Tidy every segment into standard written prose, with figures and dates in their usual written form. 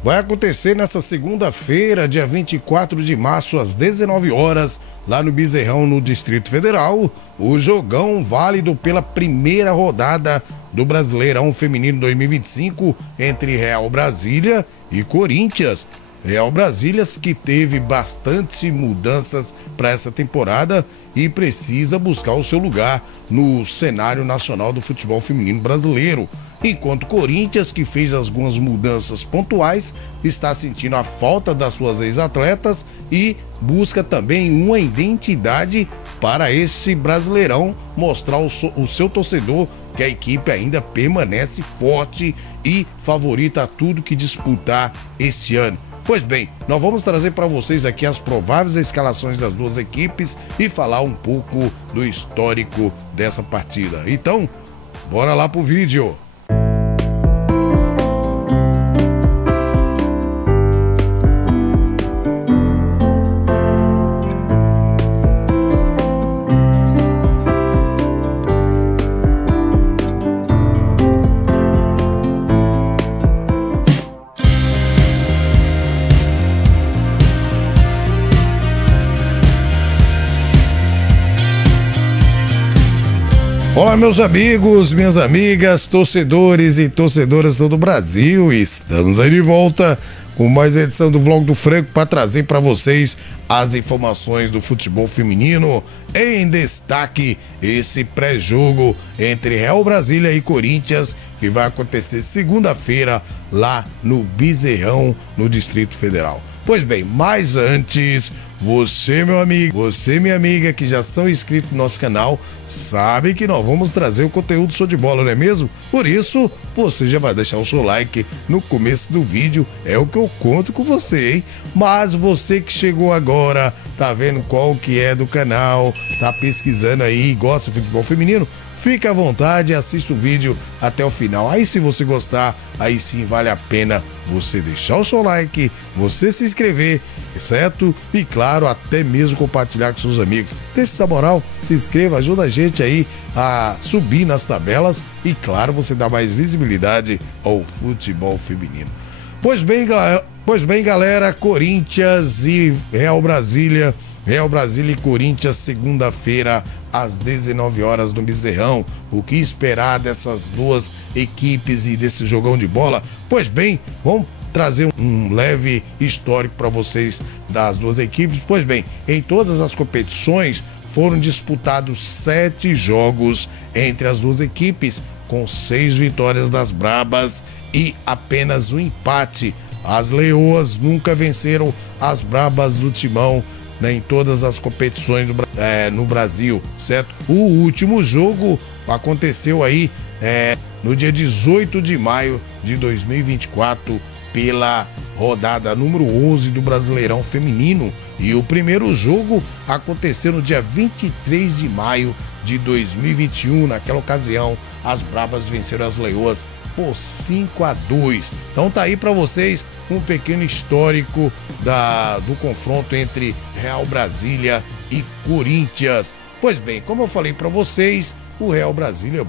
Vai acontecer nessa segunda-feira, dia 24 de março, às 19 horas, lá no Bezerrão, no Distrito Federal, o jogão válido pela primeira rodada do Brasileirão Feminino 2025 entre Real Brasília e Corinthians. Real Brasília que teve bastante mudanças para essa temporada e precisa buscar o seu lugar no cenário nacional do futebol feminino brasileiro. Enquanto Corinthians, que fez algumas mudanças pontuais, está sentindo a falta das suas ex-atletas e busca também uma identidade para esse Brasileirão, mostrar o seu torcedor que a equipe ainda permanece forte e favorita a tudo que disputar esse ano. Pois bem, nós vamos trazer para vocês aqui as prováveis escalações das duas equipes e falar um pouco do histórico dessa partida. Então, bora lá pro vídeo. Olá, meus amigos, minhas amigas, torcedores e torcedoras de todo o Brasil. Estamos aí de volta com mais edição do Vlog do Franco para trazer para vocês as informações do futebol feminino. Em destaque, esse pré-jogo entre Real Brasília e Corinthians, que vai acontecer segunda-feira lá no Bezerrão, no Distrito Federal. Pois bem, mas antes, você, meu amigo, você, minha amiga, que já são inscritos no nosso canal, sabe que nós vamos trazer o conteúdo show de bola, não é mesmo? Por isso, você já vai deixar o seu like no começo do vídeo, é o que eu conto com você, hein? Mas você que chegou agora, tá vendo qual que é do canal, tá pesquisando aí, gosta de futebol feminino, fica à vontade e assista o vídeo até o final. Aí se você gostar, aí sim vale a pena você deixar o seu like, você se inscrever, certo? E claro, até mesmo compartilhar com seus amigos. Deixe essa moral, se inscreva, ajuda a gente aí a subir nas tabelas e claro, você dá mais visibilidade ao futebol feminino. Pois bem, galera, Corinthians e Real Brasília e Corinthians, segunda-feira, às 19 horas no Bezerrão. O que esperar dessas duas equipes e desse jogão de bola? Pois bem, vamos trazer um leve histórico para vocês das duas equipes. Pois bem, em todas as competições foram disputados 7 jogos entre as duas equipes, com 6 vitórias das Brabas e apenas um empate. As Leoas nunca venceram as Brabas do Timão, né, em todas as competições no Brasil, certo? O último jogo aconteceu aí no dia 18 de maio de 2024, pela rodada número 11 do Brasileirão Feminino. E o primeiro jogo aconteceu no dia 23 de maio de 2021. Naquela ocasião, as Brabas venceram as Leoas por 5-2. Então tá aí para vocês um pequeno histórico do confronto entre Real Brasília e Corinthians. Pois bem, como eu falei para vocês, o Real Brasília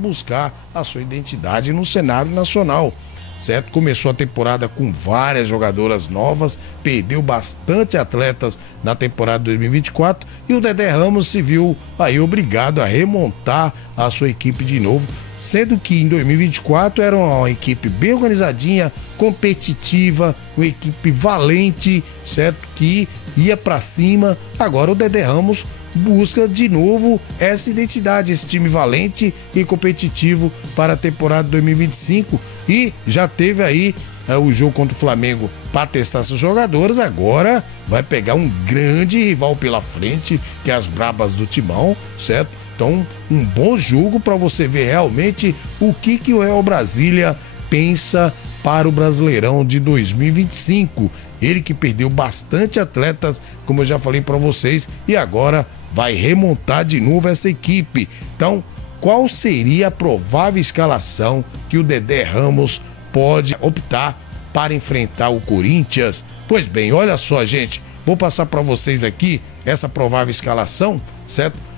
buscar a sua identidade no cenário nacional, certo? Começou a temporada com várias jogadoras novas, perdeu bastante atletas na temporada 2024 e o Dedé Ramos se viu aí obrigado a remontar a sua equipe de novo, sendo que em 2024 era uma equipe bem organizadinha, competitiva, uma equipe valente, certo? Que ia para cima. Agora o Dedé Ramos busca de novo essa identidade, esse time valente e competitivo para a temporada 2025 e já teve aí o jogo contra o Flamengo para testar seus jogadores. Agora vai pegar um grande rival pela frente, que é as Brabas do Timão, certo? Então, um bom jogo para você ver realmente o que o Real Brasília pensa para o Brasileirão de 2025. Ele que perdeu bastante atletas, como eu já falei para vocês, e agora vai remontar de novo essa equipe. Então, qual seria a provável escalação que o Dedé Ramos pode optar para enfrentar o Corinthians? Pois bem, olha só, gente, vou passar para vocês aqui essa provável escalação, certo?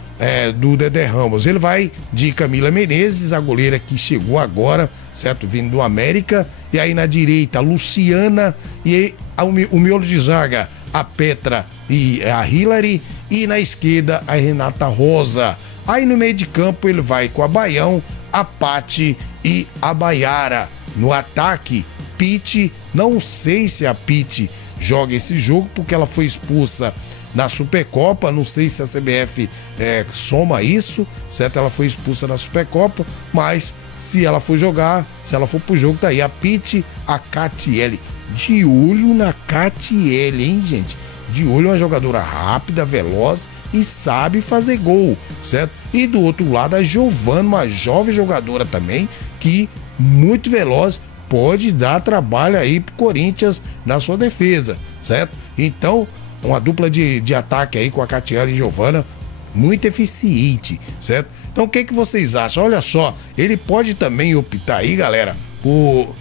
Do Dedé Ramos. Ele vai de Camila Menezes, a goleira que chegou agora, certo? Vindo do América, E aí na direita, a Luciana e o miolo de zaga, a Petra e a Hilary. E na esquerda, a Renata Rosa. Aí no meio de campo ele vai com a Baião, a Pati e a Baiara. No ataque, Piti, não sei se a Piti joga esse jogo porque ela foi expulsa na Supercopa, não sei se a CBF soma isso, certo? Ela foi expulsa na Supercopa, mas se ela for jogar, se ela for pro jogo, tá aí a Piti, a Catiele. De olho na Catiele, hein, gente? De olho, uma jogadora rápida, veloz e sabe fazer gol, certo? E do outro lado, a Giovana, uma jovem jogadora também, que muito veloz, pode dar trabalho aí pro Corinthians na sua defesa, certo? Então, uma dupla de ataque aí com a Catiele e Giovana, muito eficiente, certo? Então, o que vocês acham? Olha só, ele pode também optar aí, galera, por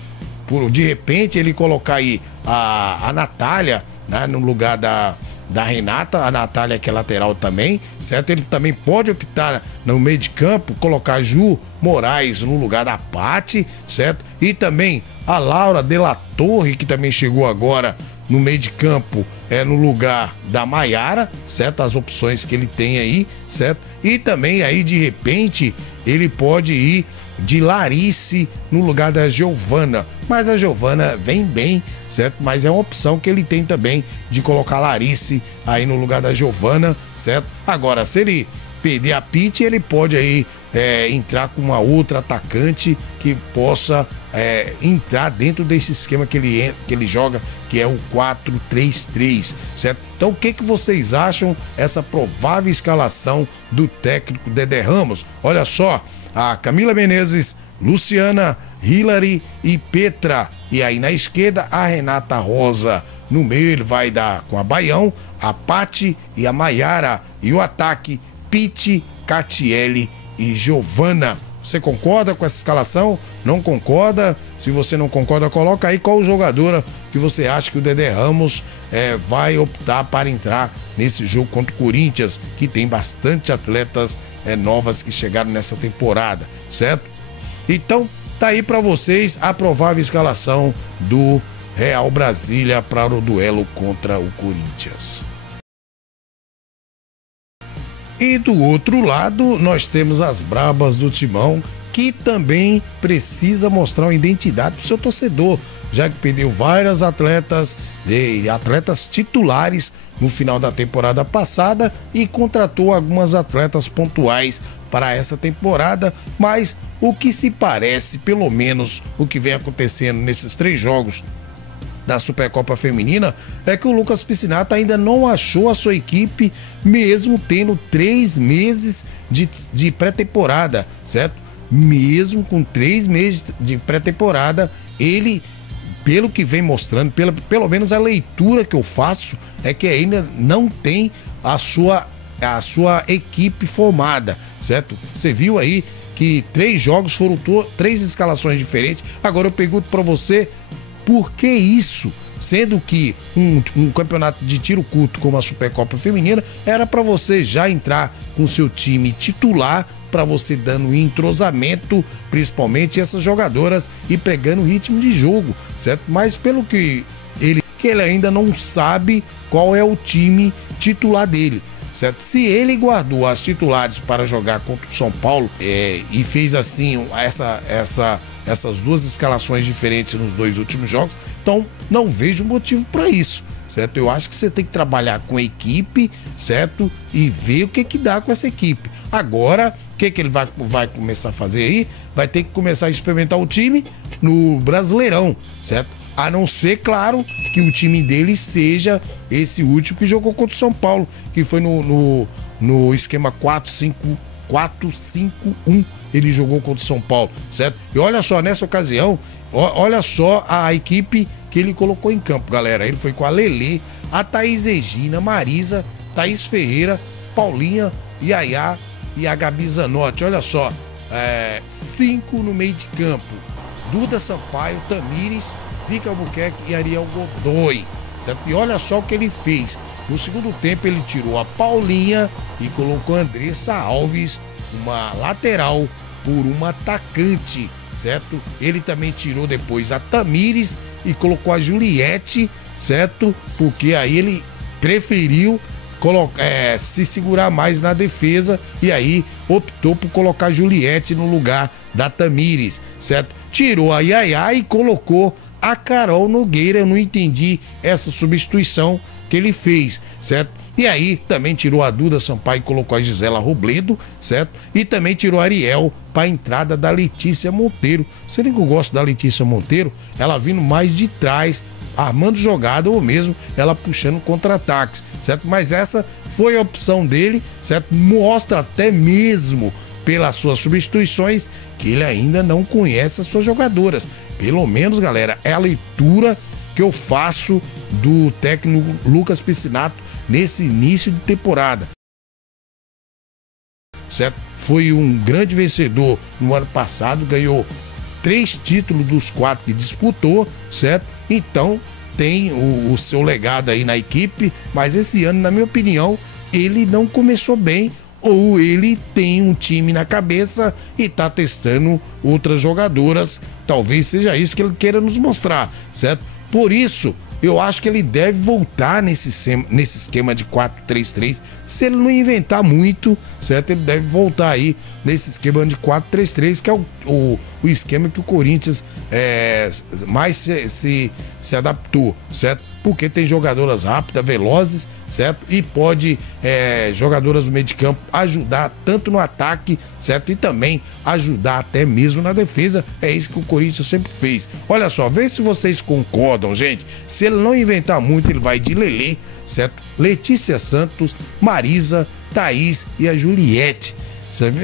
de repente ele colocar aí a Natália, né, no lugar da Renata, a Natália que é lateral também, certo? Ele também pode optar no meio de campo, colocar a Ju Moraes no lugar da Pati, certo? E também a Laura de la Torre, que também chegou agora no meio de campo, no lugar da Maiara, certo? As opções que ele tem aí, certo? E também aí de repente ele pode ir de Larice no lugar da Giovana, mas a Giovana vem bem, certo? Mas é uma opção que ele tem também de colocar Larice aí no lugar da Giovana, certo? Agora, se ele perder a Piti, ele pode aí entrar com uma outra atacante que possa entrar dentro desse esquema que ele joga, que é o 4-3-3, certo? Então, o que vocês acham essa provável escalação do técnico Dedé Ramos? Olha só, a Camila Menezes, Luciana, Hilary e Petra. E aí na esquerda, a Renata Rosa. No meio ele vai dar com a Baião, a Pati e a Maiara. E o ataque, Piti, Catiele e Giovana. Você concorda com essa escalação? Não concorda? Se você não concorda, coloca aí qual jogadora que você acha que o Dedé Ramos vai optar para entrar nesse jogo contra o Corinthians, que tem bastante atletas novas que chegaram nessa temporada, certo? Então, tá aí para vocês a provável escalação do Real Brasília para o duelo contra o Corinthians. E do outro lado, nós temos as brabas do Timão, que também precisa mostrar uma identidade para o seu torcedor, já que perdeu várias atletas titulares no final da temporada passada e contratou algumas atletas pontuais para essa temporada, mas o que se parece, pelo menos o que vem acontecendo nesses 3 jogos da Supercopa Feminina, é que o Lucas Piscinato ainda não achou a sua equipe, mesmo tendo 3 meses de pré-temporada, certo? Mesmo com 3 meses de pré-temporada, ele, pelo que vem mostrando, pelo menos a leitura que eu faço, é que ainda não tem a sua equipe formada, certo? Você viu aí que 3 jogos foram 3 escalações diferentes. Agora eu pergunto para você, por que isso? Sendo que um campeonato de tiro curto como a Supercopa Feminina era para você já entrar com seu time titular, para você dando entrosamento, principalmente essas jogadoras, e pregando ritmo de jogo, certo? Mas pelo que ele ainda não sabe qual é o time titular dele, certo? Se ele guardou as titulares para jogar contra o São Paulo e fez assim essas 2 escalações diferentes nos 2 últimos jogos, então não vejo motivo para isso, certo? Eu acho que você tem que trabalhar com a equipe, certo? E ver o que dá com essa equipe. Agora, o que ele vai começar a fazer aí? Vai ter que começar a experimentar o time no Brasileirão, certo? A não ser, claro, que o time dele seja esse último que jogou contra o São Paulo, que foi no esquema 4-5-1, ele jogou contra o São Paulo, certo? E olha só, nessa ocasião, olha só a equipe que ele colocou em campo, galera. Ele foi com a Lelê, a Thaís Regina, Marisa, Thaís Ferreira, Paulinha, Yaya e a Gabi Zanotti. Olha só, 5 no meio de campo: Duda Sampaio, Tamires, Vicky Albuquerque e Ariel Godoy, certo? E olha só o que ele fez. No segundo tempo ele tirou a Paulinha e colocou a Andressa Alves, uma lateral, por uma atacante, certo? Ele também tirou depois a Tamires e colocou a Juliette, certo? Porque aí ele preferiu se segurar mais na defesa e aí optou por colocar a Juliette no lugar da Tamires, certo? Tirou a Yaya e colocou a Carol Nogueira. Eu não entendi essa substituição que ele fez, certo? E aí também tirou a Duda Sampaio e colocou a Gisela Robledo, certo? E também tirou a Ariel para a entrada da Letícia Monteiro. Você nem que eu gosto da Letícia Monteiro, ela vindo mais de trás, armando jogada ou mesmo ela puxando contra-ataques, certo? Mas essa foi a opção dele, certo? Mostra até mesmo pelas suas substituições que ele ainda não conhece as suas jogadoras. Pelo menos, galera, é a leitura que eu faço do técnico Lucas Piscinato nesse início de temporada, certo? Foi um grande vencedor no ano passado, ganhou 3 títulos dos 4 que disputou, certo? Então tem o seu legado aí na equipe, mas esse ano, na minha opinião, ele não começou bem, ou ele tem um time na cabeça e tá testando outras jogadoras. Talvez seja isso que ele queira nos mostrar, certo? Por isso, eu acho que ele deve voltar nesse esquema de 4-3-3. Se ele não inventar muito, certo? Ele deve voltar aí nesse esquema de 4-3-3, que é o esquema que o Corinthians mais se adaptou, certo? Porque tem jogadoras rápidas, velozes, certo? E pode, jogadoras do meio de campo, ajudar tanto no ataque, certo? E também ajudar até mesmo na defesa. É isso que o Corinthians sempre fez. Olha só, vê se vocês concordam, gente. Se ele não inventar muito, ele vai de Lelê, certo? Letícia Santos, Marisa, Thaís e a Juliette.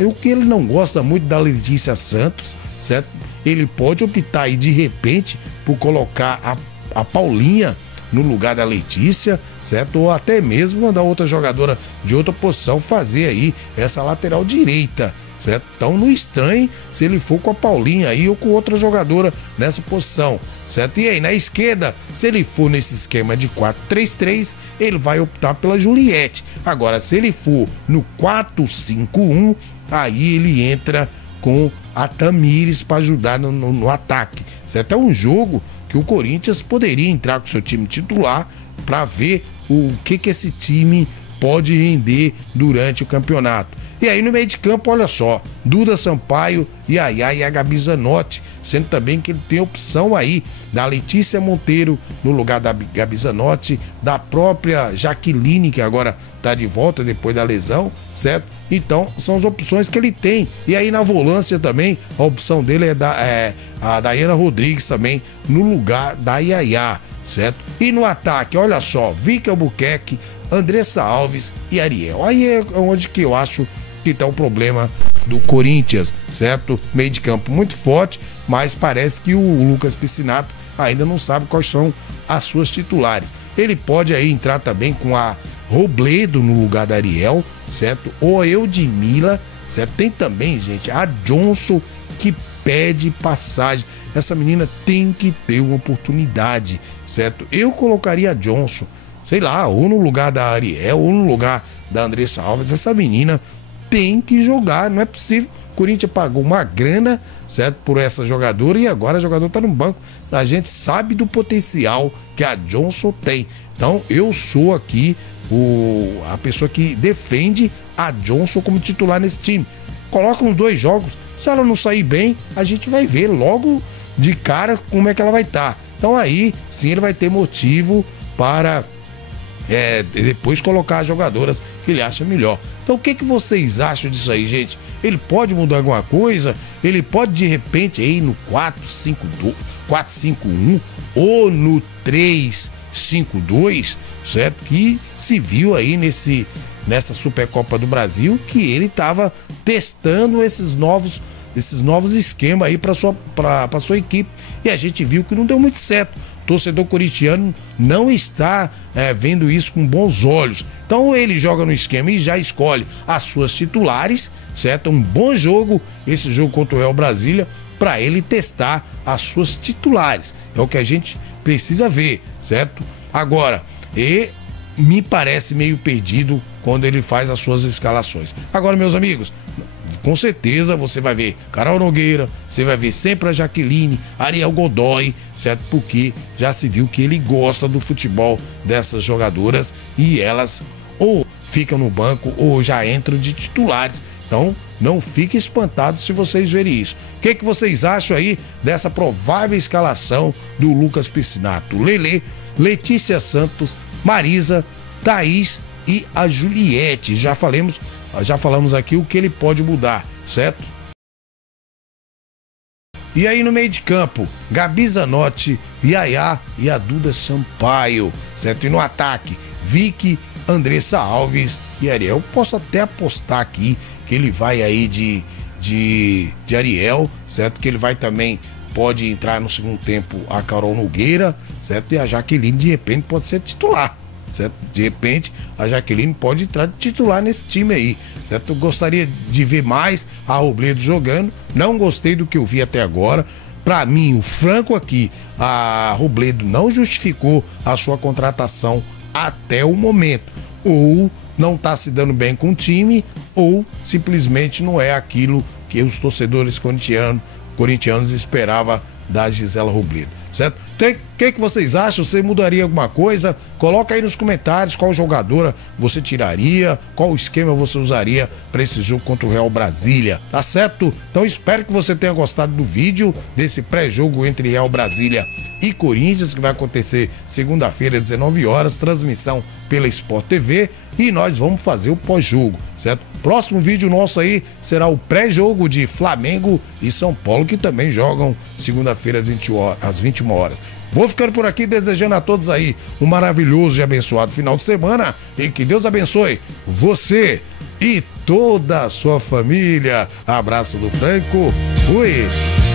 O que ele não gosta muito da Letícia Santos, certo? Ele pode optar aí de repente por colocar a Paulinha no lugar da Letícia, certo? Ou até mesmo mandar outra jogadora de outra posição fazer aí essa lateral direita, certo? Então não estranhe se ele for com a Paulinha aí ou com outra jogadora nessa posição, certo? E aí na esquerda, se ele for nesse esquema de 4-3-3, ele vai optar pela Juliette. Agora, se ele for no 4-5-1, aí ele entra com a Tamires para ajudar no ataque, certo? É um jogo que o Corinthians poderia entrar com seu time titular para ver o que esse time pode render durante o campeonato. E aí no meio de campo, olha só, Duda Sampaio, Yaya e a Gabi Zanotti, sendo também que ele tem opção aí da Letícia Monteiro no lugar da Gabi Zanotti, da própria Jaqueline, que agora tá de volta depois da lesão, certo? Então, são as opções que ele tem. E aí na volância também, a opção dele é a Daiana Rodrigues também, no lugar da Yaya, certo? E no ataque, olha só, Vicky Albuquerque, Andressa Alves e Ariel. Aí é onde que eu acho que tá o problema do Corinthians, certo? Meio de campo muito forte, mas parece que o Lucas Piscinato ainda não sabe quais são as suas titulares. Ele pode aí entrar também com a Robledo no lugar da Ariel, certo? Ou a Eudmila, certo? Tem também, gente, a Johnson, que pede passagem. Essa menina tem que ter uma oportunidade, certo? Eu colocaria a Johnson, sei lá, ou no lugar da Ariel, ou no lugar da Andressa Alves. Essa menina tem que jogar, não é possível. O Corinthians pagou uma grana, certo, por essa jogadora e agora a jogadora tá no banco. A gente sabe do potencial que a Johnson tem. Então eu sou aqui a pessoa que defende a Johnson como titular nesse time. Coloca uns 2 jogos, se ela não sair bem, a gente vai ver logo de cara como é que ela vai estar. Então aí sim ele vai ter motivo para depois colocar as jogadoras que ele acha melhor. Então o que vocês acham disso aí, gente? Ele pode mudar alguma coisa? Ele pode de repente ir no 4-5-1 ou no 3-5-2, certo? Que se viu aí nessa Supercopa do Brasil que ele estava testando esses novos esquemas aí para sua equipe, e a gente viu que não deu muito certo. O torcedor corintiano não está vendo isso com bons olhos. Então ele joga no esquema e já escolhe as suas titulares, certo? Um bom jogo, esse jogo contra o Real Brasília, para ele testar as suas titulares. É o que a gente precisa ver, certo? Agora, me parece meio perdido quando ele faz as suas escalações. Agora, meus amigos, com certeza você vai ver Carol Nogueira, você vai ver sempre a Jaqueline, Ariel Godoy, certo? Porque já se viu que ele gosta do futebol dessas jogadoras e elas ou ficam no banco ou já entram de titulares. Então, não fiquem espantados se vocês verem isso. O que vocês acham aí dessa provável escalação do Lucas Piscinato? Lelê, Letícia Santos, Marisa, Thaís e a Juliette. Já falamos aqui o que ele pode mudar, certo? E aí no meio de campo, Gabi Zanotti, Yaya e a Duda Sampaio, certo? E no ataque, Vicky, Andressa Alves e Ariel. Posso até apostar aqui que ele vai aí de Ariel, certo? Que ele vai também, pode entrar no segundo tempo a Carol Nogueira, certo? E a Jaqueline de repente pode ser titular, certo? De repente a Jaqueline pode entrar de titular nesse time aí, certo? Eu gostaria de ver mais a Robledo jogando, não gostei do que eu vi até agora. Para mim, o franco aqui, a Robledo não justificou a sua contratação até o momento, ou não está se dando bem com o time, ou simplesmente não é aquilo que os torcedores corintianos esperavam da Gisela Robledo, certo? O que vocês acham? Você mudaria alguma coisa? Coloca aí nos comentários qual jogadora você tiraria, qual esquema você usaria para esse jogo contra o Real Brasília, tá certo? Então espero que você tenha gostado do vídeo desse pré-jogo entre Real Brasília e Corinthians, que vai acontecer segunda-feira às 19 horas, transmissão pela Sport TV, e nós vamos fazer o pós-jogo, certo? Próximo vídeo nosso aí será o pré-jogo de Flamengo e São Paulo, que também jogam segunda-feira às 21 horas. Vou ficando por aqui desejando a todos aí um maravilhoso e abençoado final de semana e que Deus abençoe você e toda a sua família. Abraço do Franco. Fui!